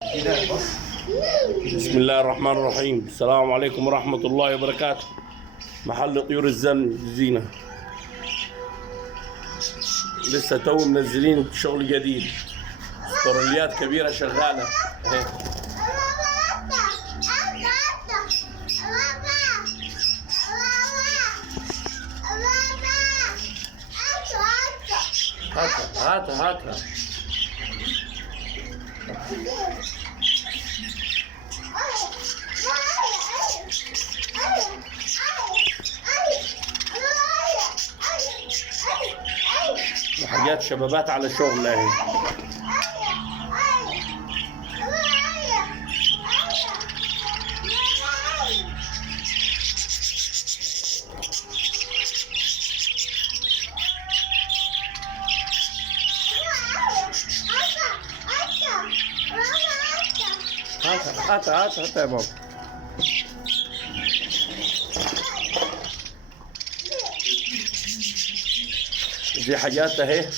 بسم الله الرحمن الرحيم. السلام عليكم ورحمة الله وبركاته. محل طيور الزينة لسه تو منزلين شغل جديد، تروليات كبيرة شغالة اهي. هاتها حاجات شبابات على شغل اهي. هاتها يا بابا. دي حاجات اهي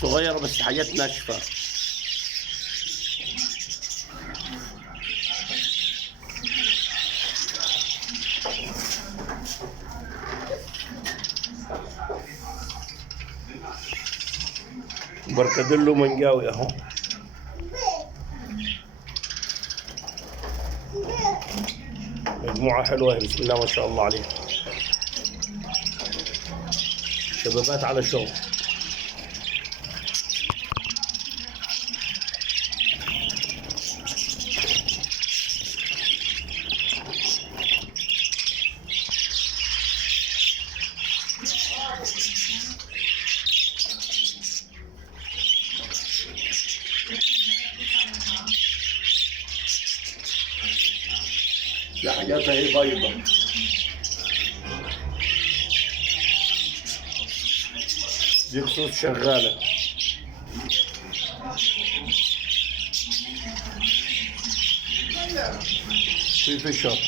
صغيرة بس حاجات ناشفة. بركدلو منجاوي اهو. مجموعة حلوة بسم الله ما شاء الله عليها، شبابات على شغل. في حاجات اهي بيضة. دي خصوص شغالة. في فيشر.